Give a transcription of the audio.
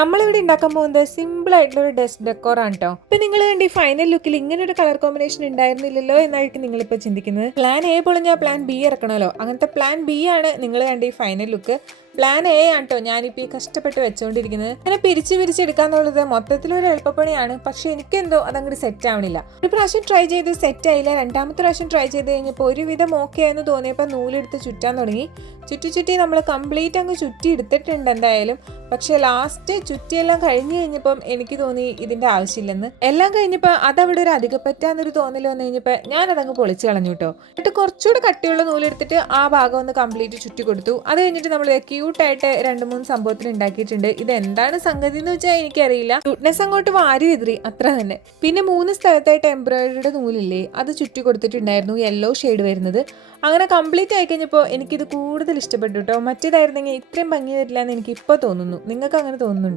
നമ്മളിവിടെ ഉണ്ടാക്കാൻ പോകുന്നത് സിമ്പിൾ ആയിട്ടുള്ള ഒരു ഡെസ്ക് ഡെക്കോർ ആണ് കേട്ടോ. ഇപ്പൊ നിങ്ങൾ കണ്ടി ഫൈനൽ ലുക്കിൽ ഇങ്ങനെ ഒരു കളർ കോമ്പിനേഷൻ ഉണ്ടായിരുന്നില്ലല്ലോ എന്നായിരിക്കും നിങ്ങളിപ്പോ ചിന്തിക്കുന്നത്. പ്ലാൻ എ പൊളിഞ്ഞാൽ പ്ലാൻ ബി ഇറക്കണമല്ലോ. അങ്ങനത്തെ പ്ലാൻ ബി ആണ് നിങ്ങൾ കണ്ടി ഫൈനൽ ലുക്ക്. പ്ലാൻ എ ആണ് കേട്ടോ ഞാനിപ്പോൾ ഈ കഷ്ടപ്പെട്ട് വെച്ചുകൊണ്ടിരിക്കുന്നത്. അങ്ങനെ പിരിച്ചെടുക്കാന്നുള്ളത് മൊത്തത്തിലൊരു എളുപ്പപ്പണിയാണ്. പക്ഷെ എനിക്കെന്തോ അതങ്ങോട്ട് സെറ്റ് ആവണില്ല. ഒരു പ്രാവശ്യം ട്രൈ ചെയ്ത് സെറ്റ് ആയില്ല. രണ്ടാമത്തെ പ്രാവശ്യം ട്രൈ ചെയ്ത് കഴിഞ്ഞപ്പോൾ ഒരുവിധം ഓക്കെ ആയെന്ന് തോന്നിയപ്പോൾ നൂലെടുത്ത് ചുറ്റാൻ തുടങ്ങി. ചുറ്റി നമ്മൾ കംപ്ലീറ്റ് അങ്ങ് ചുറ്റി എടുത്തിട്ടുണ്ട് എന്തായാലും. പക്ഷെ ലാസ്റ്റ് ചുറ്റിയെല്ലാം കഴിഞ്ഞ് കഴിഞ്ഞപ്പം എനിക്ക് തോന്നി ഇതിന്റെ ആവശ്യമില്ലെന്ന്. എല്ലാം കഴിഞ്ഞപ്പോൾ അതവിടെ ഒരു അധികപ്പറ്റാന്നൊരു തോന്നൽ വന്നു കഴിഞ്ഞപ്പോൾ ഞാനതങ്ങ് പൊളിച്ച് കളഞ്ഞു കേട്ടോ. എന്നിട്ട് കുറച്ചുകൂടെ കട്ടിയുള്ള നൂലെടുത്തിട്ട് ആ ഭാഗം ഒന്ന് കംപ്ലീറ്റ് ചുറ്റി കൊടുത്തു. അത് കഴിഞ്ഞിട്ട് നമ്മൾ ക്യൂട്ടായിട്ട് 2-3 സംഭവത്തിൽ ഉണ്ടാക്കിയിട്ടുണ്ട്. ഇത് എന്താണ് സംഗതി എന്ന് വെച്ചാൽ എനിക്കറിയില്ല. ക്യൂട്ട്നെസ് അങ്ങോട്ട് വാരി എതിരി അത്ര തന്നെ. പിന്നെ 3 സ്ഥലത്തായിട്ട് എംബ്രോയിഡറിയുടെ നൂലില്ലേ അത് ചുറ്റി കൊടുത്തിട്ടുണ്ടായിരുന്നു, യെല്ലോ ഷെയ്ഡ് വരുന്നത്. അങ്ങനെ കംപ്ലീറ്റ് ആയി കഴിഞ്ഞപ്പോൾ എനിക്കിത് കൂടുതൽ ഇഷ്ടപ്പെട്ടു കേട്ടോ. മറ്റേതായിരുന്നെങ്കിൽ ഇത്രയും ഭംഗി വരില്ല എന്ന് എനിക്ക് ഇപ്പോൾ തോന്നുന്നു. നിങ്ങൾക്ക് അങ്ങനെ തോന്നുന്നുണ്ടോ?